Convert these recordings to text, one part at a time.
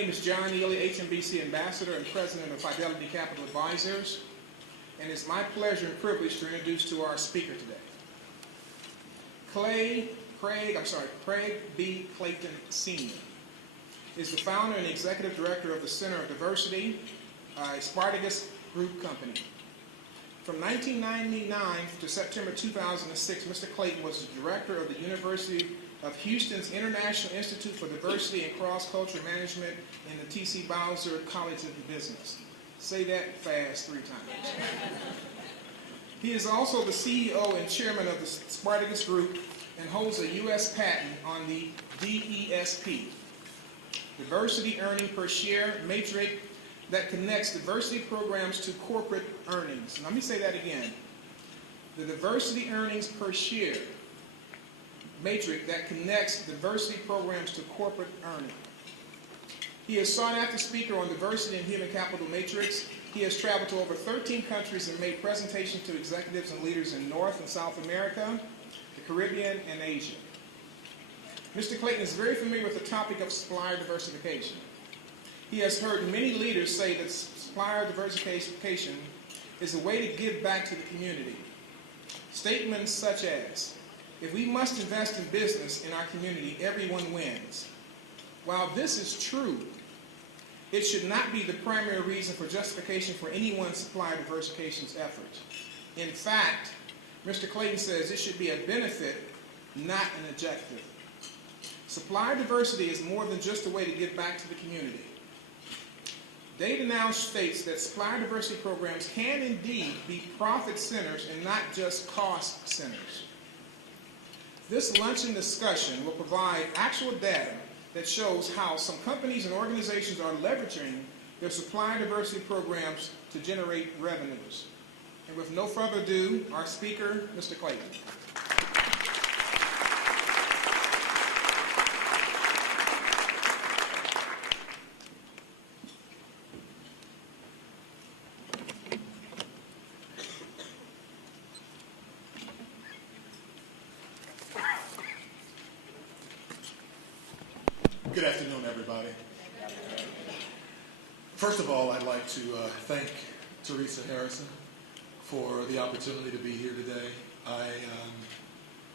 name is John Ely, HMBC Ambassador and President of Fidelity Capital Advisors, and it's my pleasure and privilege to introduce to our speaker today. Craig B. Clayton Sr. is the founder and executive director of the Center of Diversity, a Spartacus Group company. From 1999 to September 2006, Mr. Clayton was the director of the University of Houston's International Institute for Diversity and Cross-Cultural Management in the T.C. Bowser College of Business. Say that fast 3 times. He is also the CEO and chairman of the Spartacus Group and holds a U.S. patent on the DESP, Diversity Earning Per Share Matrix, that connects diversity programs to corporate earnings. Let me say that again. The Diversity Earnings Per Share Matrix that connects diversity programs to corporate earnings. He is sought after speaker on diversity and human capital matrix. He has traveled to over 13 countries and made presentations to executives and leaders in North and South America, the Caribbean, and Asia. Mr. Clayton is very familiar with the topic of supplier diversification. He has heard many leaders say that supplier diversification is a way to give back to the community. Statements such as, if we must invest in business in our community, everyone wins. While this is true, it should not be the primary reason for justification for anyone's supplier diversification effort. In fact, Mr. Clayton says it should be a benefit, not an objective. Supplier diversity is more than just a way to give back to the community. Data now states that supplier diversity programs can indeed be profit centers and not just cost centers. This luncheon discussion will provide actual data that shows how some companies and organizations are leveraging their supplier diversity programs to generate revenues. And with no further ado, our speaker, Mr. Clayton. Good afternoon, everybody. First of all, I'd like to thank Teresa Harrison for the opportunity to be here today. I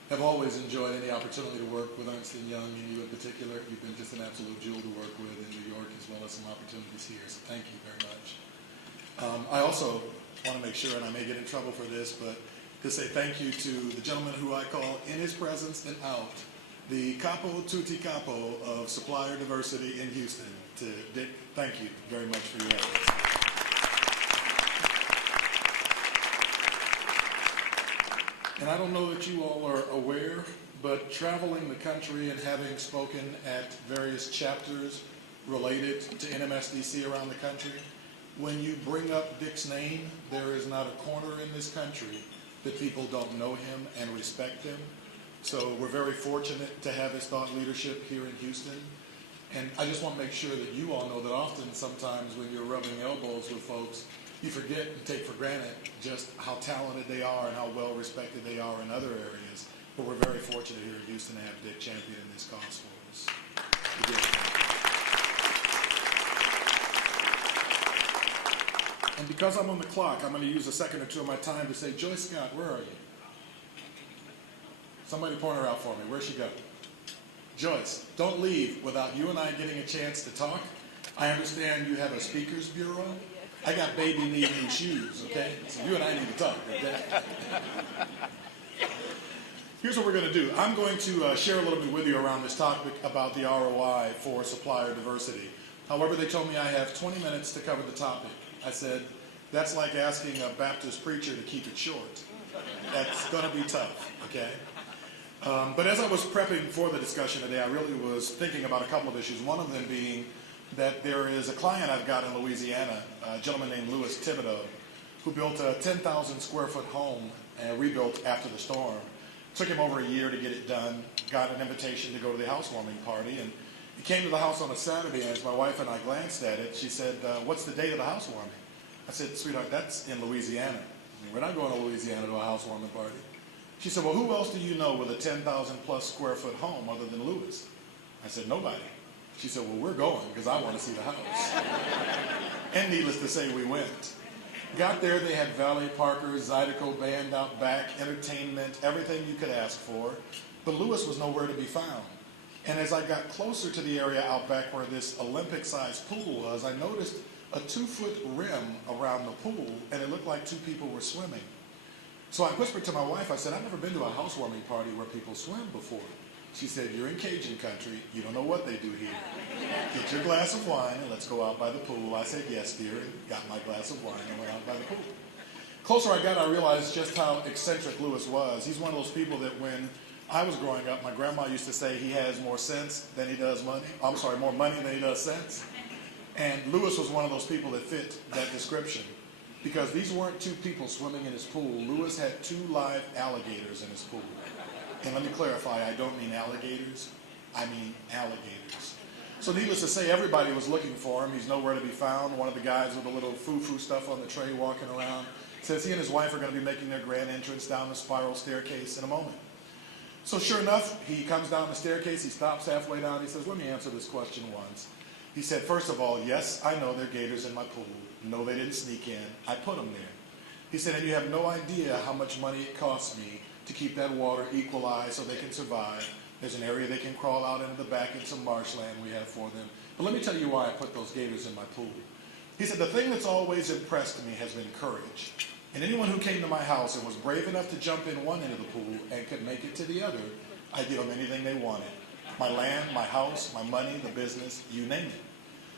have always enjoyed any opportunity to work with Ernst & Young, and you in particular. You've been just an absolute jewel to work with in New York, as well as some opportunities here, so thank you very much. I also want to make sure, and I may get in trouble for this, but to say thank you to the gentleman who I call in his presence and out the capo tutti capo of supplier diversity in Houston. To Dick, thank you very much for your efforts. And I don't know that you all are aware, but traveling the country and having spoken at various chapters related to NMSDC around the country, when you bring up Dick's name, there is not a corner in this country that people don't know him and respect him. So we're very fortunate to have his thought leadership here in Houston. And I just want to make sure that you all know that often, sometimes when you're rubbing elbows with folks, you forget and take for granted just how talented they are and how well respected they are in other areas. But we're very fortunate here in Houston to have Dick champion this cause for us. And because I'm on the clock, I'm going to use a second or two of my time to say, Joyce Scott, where are you? Somebody point her out for me. Where'd she go? Joyce, don't leave without you and I getting a chance to talk. I understand you have a speakers bureau. I got baby need new shoes, okay? So you and I need to talk, okay? Here's what we're going to do. I'm going to share a little bit with you around this topic about the ROI for supplier diversity. However, they told me I have 20 minutes to cover the topic. I said, that's like asking a Baptist preacher to keep it short. That's going to be tough, okay? But as I was prepping for the discussion today, I really was thinking about a couple of issues. One of them being that there is a client I've got in Louisiana, a gentleman named Louis Thibodeau, who built a 10,000 square foot home and rebuilt after the storm. Took him over a year to get it done, got an invitation to go to the housewarming party, and he came to the house on a Saturday, and as my wife and I glanced at it, she said, what's the date of the housewarming? I said, sweetheart, that's in Louisiana. We're not going to Louisiana to a housewarming party. She said, well, who else do you know with a 10,000 plus square foot home other than Louis? I said, nobody. She said, well, we're going because I want to see the house. And needless to say, we went. Got there, they had valet parkers, Zydeco band out back, entertainment, everything you could ask for. But Lewis was nowhere to be found. And as I got closer to the area out back where this Olympic-sized pool was, I noticed a 2-foot rim around the pool, and it looked like 2 people were swimming. So I whispered to my wife, I said, I've never been to a housewarming party where people swim before. She said, you're in Cajun country, you don't know what they do here. Get your glass of wine and let's go out by the pool. I said, yes, dear, and got my glass of wine and went out by the pool. Closer I got, I realized just how eccentric Lewis was. He's one of those people that when I was growing up, my grandma used to say he has more sense than he does money. I'm sorry, more money than he does sense. And Lewis was one of those people that fit that description. Because these weren't 2 people swimming in his pool. Lewis had 2 live alligators in his pool. And let me clarify, I don't mean alligators, I mean alligators. So needless to say, everybody was looking for him. He's nowhere to be found. One of the guys with the little foo-foo stuff on the tray walking around says he and his wife are going to be making their grand entrance down the spiral staircase in a moment. So sure enough, he comes down the staircase, he stops halfway down, he says, let me answer this question once. He said, first of all, yes, I know there are gators in my pool. No, they didn't sneak in. I put them there. He said, and you have no idea how much money it costs me to keep that water equalized so they can survive. There's an area they can crawl out into the back and some marshland we have for them. But let me tell you why I put those gators in my pool. He said, the thing that's always impressed me has been courage. And anyone who came to my house and was brave enough to jump in one end of the pool and could make it to the other, I'd give them anything they wanted. My land, my house, my money, the business, you name it.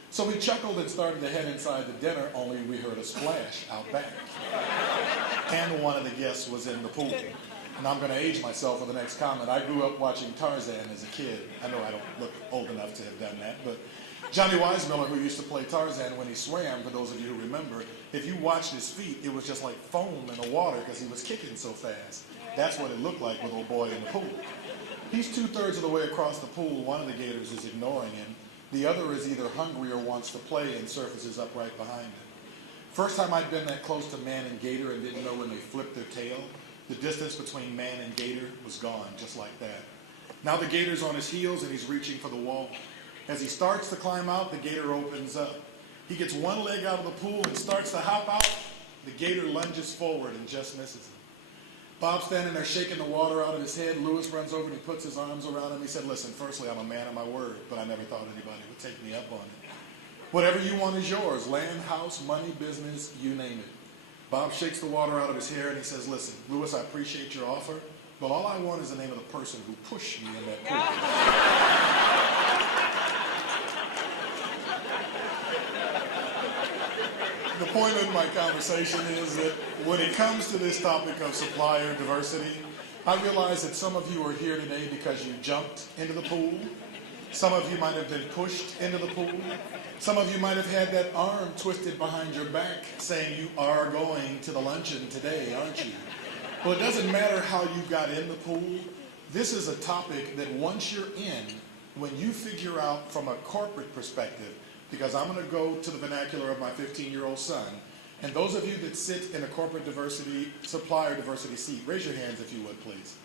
So we chuckled and started to head inside the dinner, only we heard a splash out back. And one of the guests was in the pool. And I'm going to age myself for the next comment. I grew up watching Tarzan as a kid. I know I don't look old enough to have done that, but Johnny Weissmuller, who used to play Tarzan when he swam, for those of you who remember, if you watched his feet, it was just like foam in the water because he was kicking so fast. That's what it looked like with old boy in the pool. He's 2/3 of the way across the pool. One of the gators is ignoring him. The other is either hungry or wants to play and surfaces up right behind him. First time I'd been that close to man and gator and didn't know when they flipped their tail, the distance between man and gator was gone, just like that. Now the gator's on his heels and he's reaching for the wall. As he starts to climb out, the gator opens up. He gets one leg out of the pool and starts to hop out. The gator lunges forward and just misses him. Bob's standing there shaking the water out of his head. Lewis runs over and he puts his arms around him. He said, listen, firstly, I'm a man of my word, but I never thought anybody would take me up on it. Whatever you want is yours. Land, house, money, business, you name it. Bob shakes the water out of his hair and he says, listen, Lewis, I appreciate your offer, but all I want is the name of the person who pushed me in that pool. The point of my conversation is that when it comes to this topic of supplier diversity, I realize that some of you are here today because you jumped into the pool. Some of you might have been pushed into the pool. Some of you might have had that arm twisted behind your back saying you are going to the luncheon today, aren't you? Well, it doesn't matter how you got in the pool. This is a topic that once you're in, when you figure out from a corporate perspective, because I'm going to go to the vernacular of my 15-year-old son, and those of you that sit in a corporate diversity, supplier diversity seat, raise your hands if you would, please.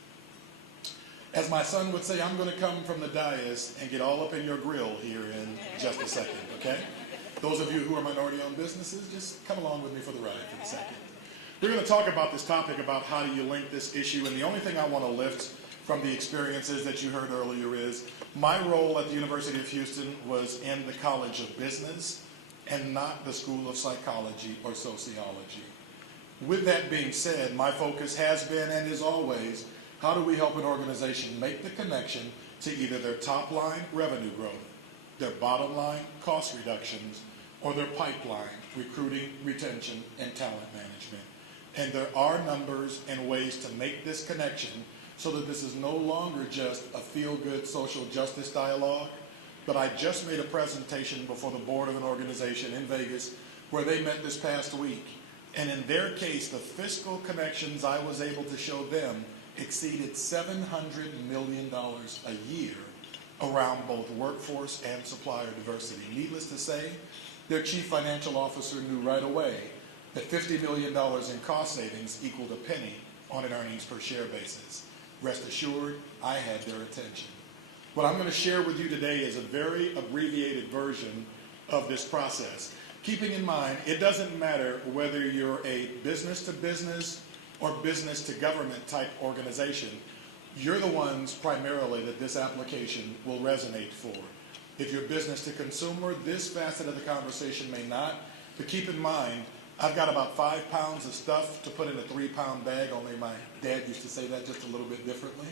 As my son would say, I'm going to come from the dais and get all up in your grill here in just a second, okay? Those of you who are minority-owned businesses, just come along with me for the ride for a second. We're going to talk about this topic about how do you link this issue, and the only thing I want to lift from the experiences that you heard earlier is my role at the University of Houston was in the College of Business and not the School of Psychology or Sociology. With that being said, my focus has been and is always how do we help an organization make the connection to either their top line revenue growth, their bottom line cost reductions, or their pipeline recruiting, retention, and talent management. And there are numbers and ways to make this connection so that this is no longer just a feel-good social justice dialogue, but I just made a presentation before the board of an organization in Vegas where they met this past week. And in their case, the fiscal connections I was able to show them exceeded $700 million a year around both workforce and supplier diversity. Needless to say, their chief financial officer knew right away that $50 million in cost savings equaled a penny on an earnings per share basis. Rest assured, I had their attention. What I'm going to share with you today is a very abbreviated version of this process. Keeping in mind, it doesn't matter whether you're a business-to-business or business-to-government type organization. You're the ones primarily that this application will resonate for. If you're business-to-consumer, this facet of the conversation may not, but keep in mind, I've got about 5 pounds of stuff to put in a 3-pound bag, only my dad used to say that just a little bit differently.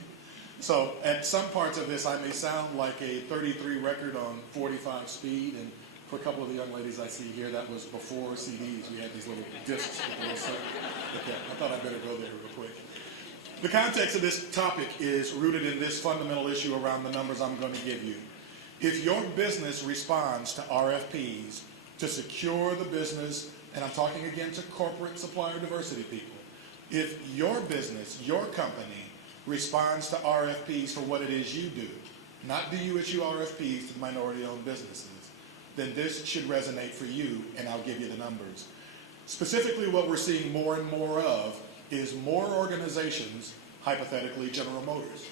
So at some parts of this, I may sound like a 33 record on 45 speed, and for a couple of the young ladies I see here, that was before CDs. We had these little discs with a little circle. Okay, I thought I'd better go there real quick. The context of this topic is rooted in this fundamental issue around the numbers I'm going to give you. If your business responds to RFPs to secure the business, and I'm talking again to corporate supplier diversity people, if your business, your company, responds to RFPs for what it is you do, not do you issue RFPs to minority-owned businesses, then this should resonate for you, and I'll give you the numbers. Specifically, what we're seeing more and more of is more organizations, hypothetically General Motors,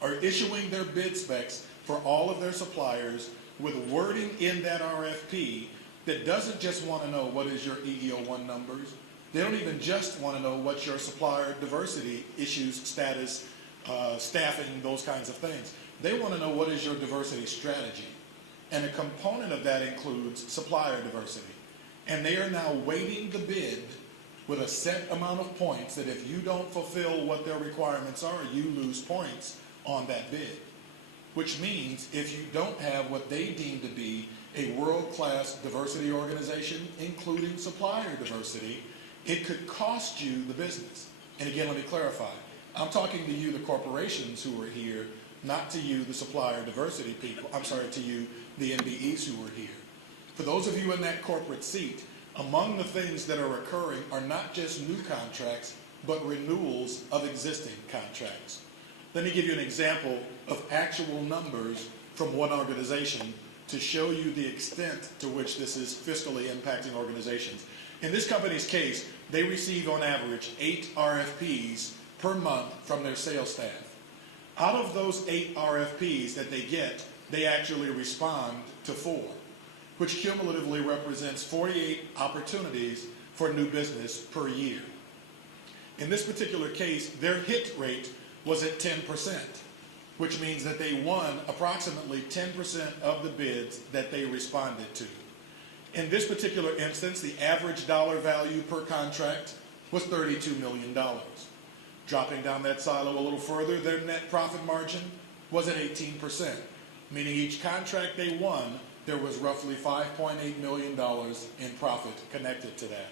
are issuing their bid specs for all of their suppliers with wording in that RFP that doesn't just want to know what is your EEO1 numbers. They don't even just want to know what your supplier diversity issues, status, staffing, those kinds of things. They want to know what is your diversity strategy. And a component of that includes supplier diversity. And they are now weighting the bid with a set amount of points that if you don't fulfill what their requirements are, you lose points on that bid. Which means if you don't have what they deem to be a world-class diversity organization, including supplier diversity, it could cost you the business. And again, let me clarify. I'm talking to you, the corporations who are here, not to you, the supplier diversity people. I'm sorry, to you, the MBEs who are here. For those of you in that corporate seat, among the things that are occurring are not just new contracts, but renewals of existing contracts. Let me give you an example of actual numbers from one organization to show you the extent to which this is fiscally impacting organizations. In this company's case, they receive on average 8 RFPs per month from their sales staff. Out of those 8 RFPs that they get, they actually respond to 4, which cumulatively represents 48 opportunities for new business per year. In this particular case, their hit rate was at 10%, which means that they won approximately 10% of the bids that they responded to. In this particular instance, the average dollar value per contract was $32 million. Dropping down that silo a little further, their net profit margin was at 18%, meaning each contract they won, there was roughly $5.8 million in profit connected to that.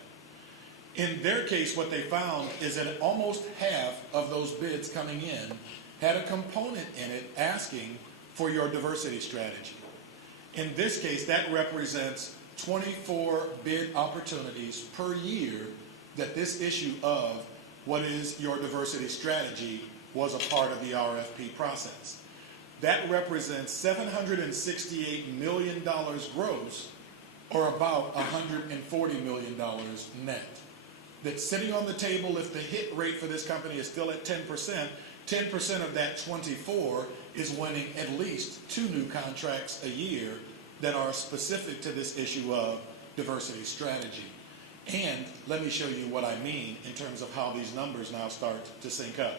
In their case, what they found is that almost half of those bids coming in had a component in it asking for your diversity strategy. In this case, that represents 24 bid opportunities per year that this issue of what is your diversity strategy was a part of the RFP process. That represents $768 million gross, or about $140 million net. That's sitting on the table. If the hit rate for this company is still at 10%, 10% of that 24 is winning at least 2 new contracts a year that are specific to this issue of diversity strategy. And let me show you what I mean in terms of how these numbers now start to sync up.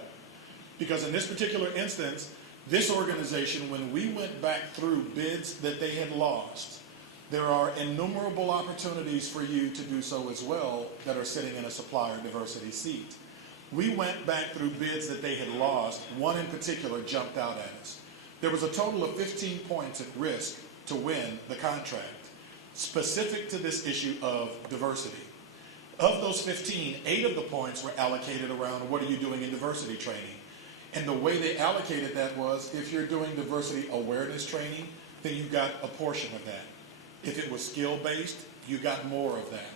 Because in this particular instance, this organization, when we went back through bids that they had lost, there are innumerable opportunities for you to do so as well that are sitting in a supplier diversity seat. We went back through bids that they had lost. One in particular jumped out at us. There was a total of 15 points at risk to win the contract, specific to this issue of diversity. Of those 15, 8 of the points were allocated around what are you doing in diversity training. And the way they allocated that was, if you're doing diversity awareness training, then you got a portion of that. If it was skill-based, you got more of that.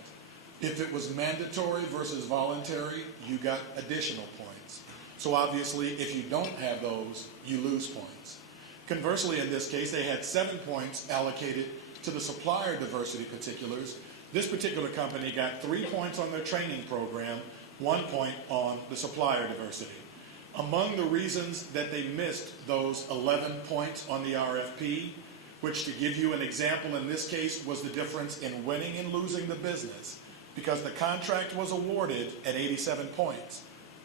If it was mandatory versus voluntary, you got additional points. So obviously, if you don't have those, you lose points. Conversely, in this case, they had 7 points allocated to the supplier diversity particulars. This particular company got 3 points on their training program, 1 point on the supplier diversity. Among the reasons that they missed those 11 points on the RFP, which, to give you an example in this case, was the difference in winning and losing the business, because the contract was awarded at 87 points.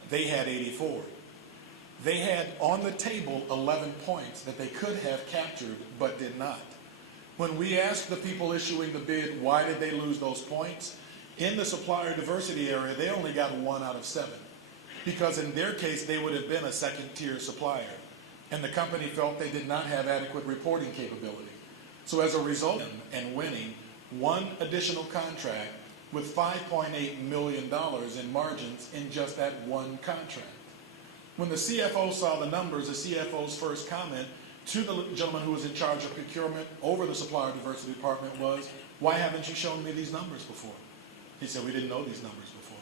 They had 84. They had on the table 11 points that they could have captured but did not. When we asked the people issuing the bid why did they lose those points, in the supplier diversity area, they only got 1 out of 7. Because in their case, they would have been a second-tier supplier. And the company felt they did not have adequate reporting capability. So as a result, and winning one additional contract with $5.8 million in margins in just that one contract. When the CFO saw the numbers, the CFO's first comment to the gentleman who was in charge of procurement over the supplier diversity department was, "Why haven't you shown me these numbers before?" He said, "We didn't know these numbers before."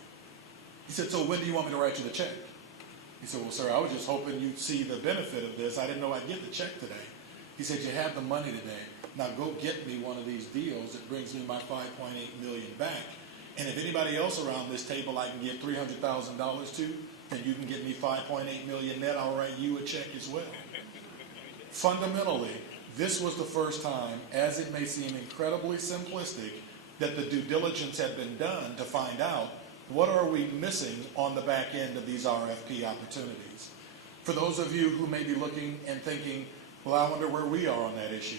He said, "So when do you want me to write you the check?" He said, "Well, sir, I was just hoping you'd see the benefit of this. I didn't know I'd get the check today." He said, "You have the money today. Now go get me one of these deals that brings me my $5.8 million back. And if anybody else around this table I can give $300,000 to, then you can give me $5.8 million net. I'll write you a check as well." Fundamentally, this was the first time, as it may seem incredibly simplistic, that the due diligence had been done to find out what are we missing on the back end of these RFP opportunities. For those of you who may be looking and thinking, well, I wonder where we are on that issue.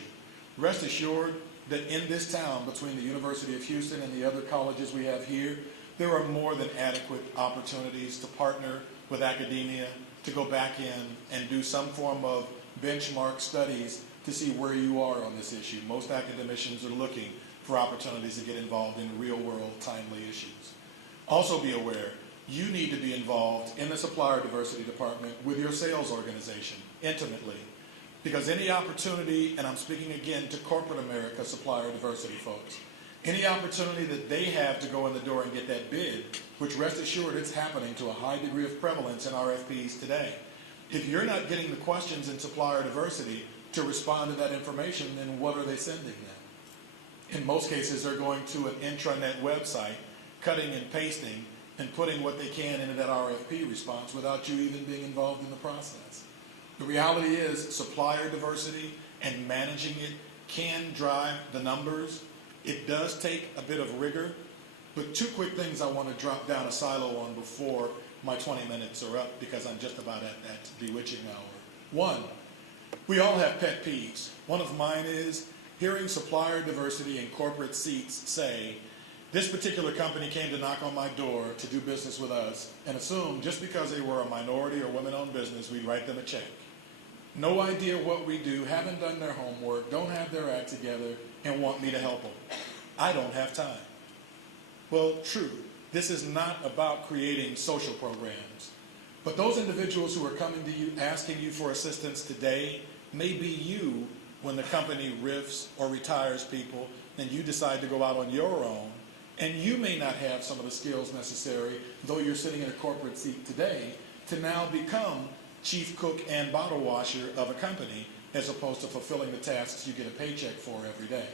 Rest assured that in this town, between the University of Houston and the other colleges we have here, there are more than adequate opportunities to partner with academia, to go back in and do some form of benchmark studies to see where you are on this issue. Most academicians are looking for opportunities to get involved in real-world, timely issues. Also be aware, you need to be involved in the supplier diversity department with your sales organization intimately. Because any opportunity, and I'm speaking again to corporate America supplier diversity folks, any opportunity that they have to go in the door and get that bid, which rest assured it's happening to a high degree of prevalence in RFPs today. If you're not getting the questions in supplier diversity to respond to that information, then what are they sending them? In most cases, they're going to an intranet website, cutting and pasting, and putting what they can into that RFP response without you even being involved in the process. The reality is supplier diversity and managing it can drive the numbers. It does take a bit of rigor, but 2 quick things I want to drop down a silo on before my 20 minutes are up, because I'm just about at that bewitching hour. 1, we all have pet peeves. One of mine is hearing supplier diversity in corporate seats say, this particular company came to knock on my door to do business with us, and assume just because they were a minority or women-owned business, we'd write them a check. No idea what we do, haven't done their homework, don't have their act together, and want me to help them. I don't have time. Well, true, this is not about creating social programs. But those individuals who are coming to you, asking you for assistance today, may be you when the company riffs or retires people, and you decide to go out on your own, and you may not have some of the skills necessary, though you're sitting in a corporate seat today, to now become chief cook and bottle washer of a company, as opposed to fulfilling the tasks you get a paycheck for every day.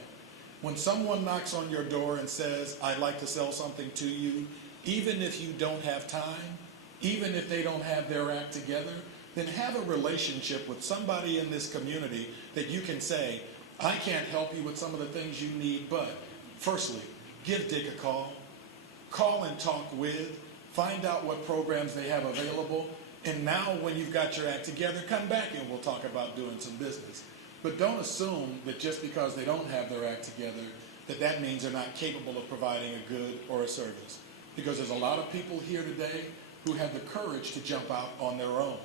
When someone knocks on your door and says, I'd like to sell something to you, even if you don't have time, even if they don't have their act together, then have a relationship with somebody in this community that you can say, I can't help you with some of the things you need, but firstly, give Dick a call and talk with, find out what programs they have available, and now when you've got your act together, come back and we'll talk about doing some business. But don't assume that just because they don't have their act together, that means they're not capable of providing a good or a service. Because there's a lot of people here today who have the courage to jump out on their own.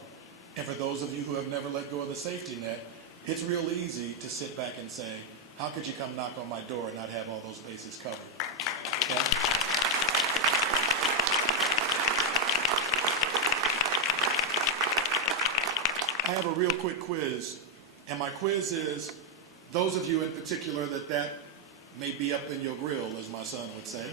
And for those of you who have never let go of the safety net, it's real easy to sit back and say, how could you come knock on my door and not have all those bases covered? Okay? I have a real quick quiz, and my quiz is, those of you in particular that may be up in your grill, as my son would say.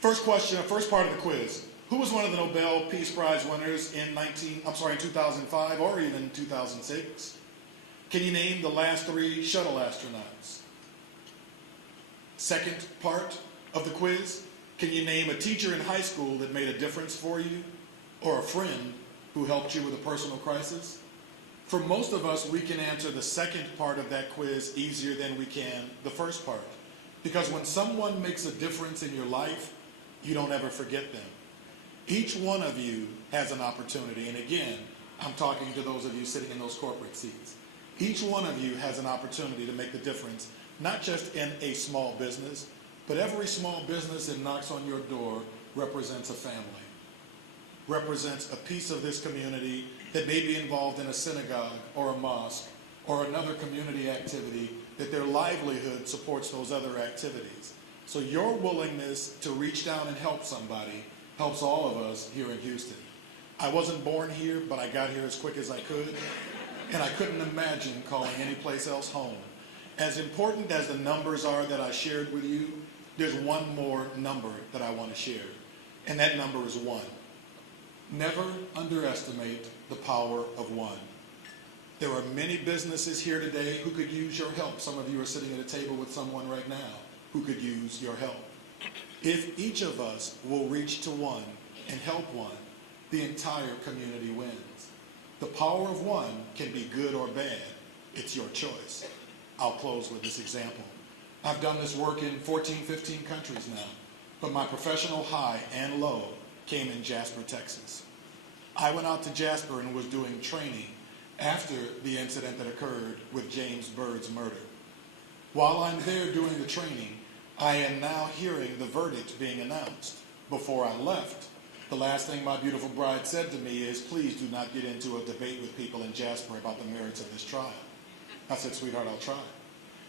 First question, first part of the quiz. Who was one of the Nobel Peace Prize winners in 2005 or even 2006? Can you name the last 3 shuttle astronauts? Second part of the quiz, can you name a teacher in high school that made a difference for you, or a friend who helped you with a personal crisis? For most of us, we can answer the second part of that quiz easier than we can the first part. Because when someone makes a difference in your life, you don't ever forget them. Each one of you has an opportunity, and again, I'm talking to those of you sitting in those corporate seats. Each one of you has an opportunity to make the difference, not just in a small business, but every small business that knocks on your door represents a family, represents a piece of this community that may be involved in a synagogue or a mosque or another community activity that their livelihood supports those other activities. So your willingness to reach down and help somebody helps all of us here in Houston. I wasn't born here, but I got here as quick as I could, and I couldn't imagine calling any place else home. As important as the numbers are that I shared with you, there's one more number that I want to share, and that number is 1. Never underestimate the power of 1. There are many businesses here today who could use your help. Some of you are sitting at a table with someone right now who could use your help. If each of us will reach to 1 and help 1, the entire community wins. The power of 1 can be good or bad. It's your choice. I'll close with this example. I've done this work in 14, 15 countries now, but my professional high and low came in Jasper, Texas. I went out to Jasper and was doing training after the incident that occurred with James Byrd's murder. While I'm there doing the training, I am now hearing the verdict being announced. Before I left, the last thing my beautiful bride said to me is, please do not get into a debate with people in Jasper about the merits of this trial. I said, sweetheart, I'll try.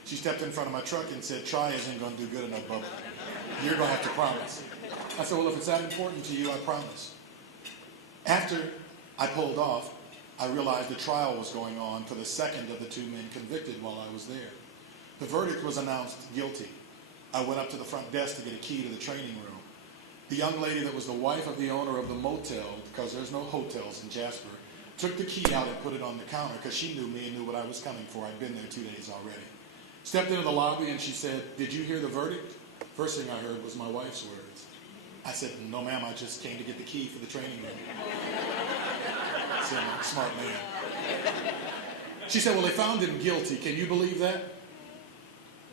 She stepped in front of my truck and said, try isn't going to do good enough, Bubba. You're going to have to promise. I said, well, if it's that important to you, I promise. After I pulled off, I realized the trial was going on for the second of the 2 men convicted while I was there. The verdict was announced guilty. I went up to the front desk to get a key to the training room. The young lady that was the wife of the owner of the motel, because there's no hotels in Jasper, took the key out and put it on the counter because she knew me and knew what I was coming for. I'd been there 2 days already. Stepped into the lobby and she said, did you hear the verdict? First thing I heard was my wife's words. I said, no ma'am, I just came to get the key for the training room. I said, smart man. She said, well, they found him guilty. Can you believe that?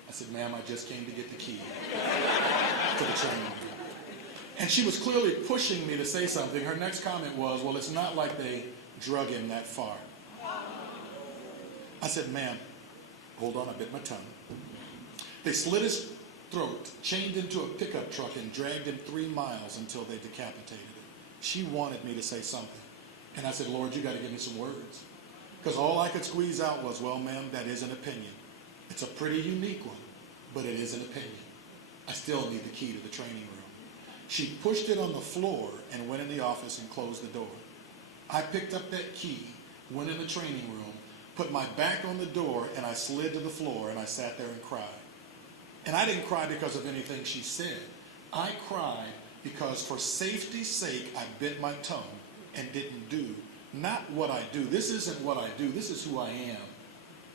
I said, ma'am, I just came to get the key to the training room. And she was clearly pushing me to say something. Her next comment was, well, it's not like they drug him that far. I said, ma'am, hold on, I bit my tongue. They slit his throat, chained into a pickup truck, and dragged him 3 miles until they decapitated him. She wanted me to say something. And I said, Lord, you got to give me some words. Because all I could squeeze out was, well, ma'am, that is an opinion. It's a pretty unique one, but it is an opinion. I still need the key to the training room. She pushed it on the floor and went in the office and closed the door. I picked up that key, went in the training room, put my back on the door, and I slid to the floor, and I sat there and cried. And I didn't cry because of anything she said. I cried because for safety's sake, I bit my tongue and didn't do not what I do. This isn't what I do. This is who I am.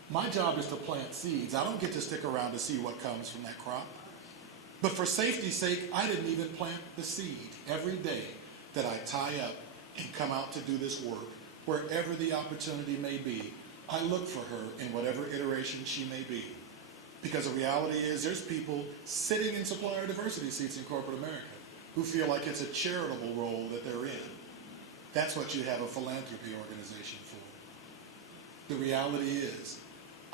My job is to plant seeds. I don't get to stick around to see what comes from that crop. But for safety's sake, I didn't even plant the seed. Every day that I tie up and come out to do this work, wherever the opportunity may be, I look for her in whatever iteration she may be. Because the reality is there's people sitting in supplier diversity seats in corporate America who feel like it's a charitable role that they're in. That's what you have a philanthropy organization for. The reality is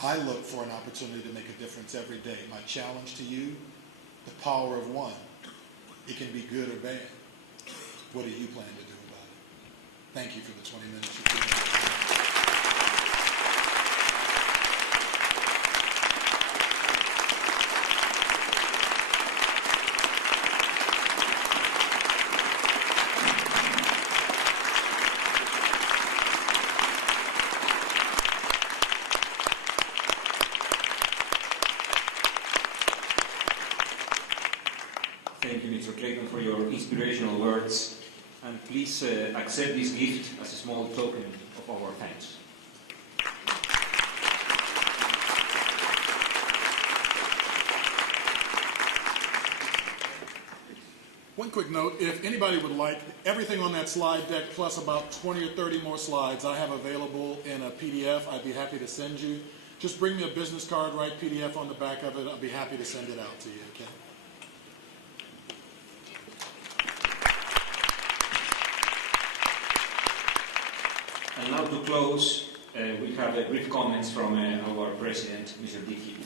I look for an opportunity to make a difference every day. My challenge to you, the power of 1. It can be good or bad. What do you plan to do about it? Thank you for the 20 minutes you've given me. Thank you, Mr. Clayton, for your inspirational words. And please accept this gift as a small token of our thanks. One quick note, if anybody would like, everything on that slide deck plus about 20 or 30 more slides I have available in a PDF. I'd be happy to send you. Just bring me a business card, write PDF on the back of it. I'll be happy to send it out to you, okay? And now to close, we have brief comments from our president, Mr. Dickey.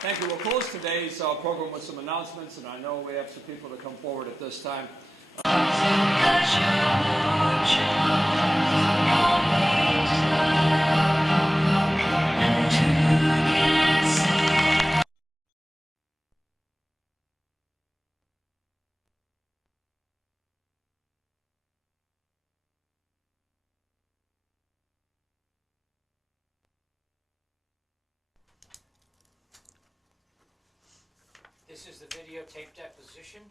Thank you. We'll close today's program with some announcements, and I know we have some people to come forward at this time. This is the videotape deposition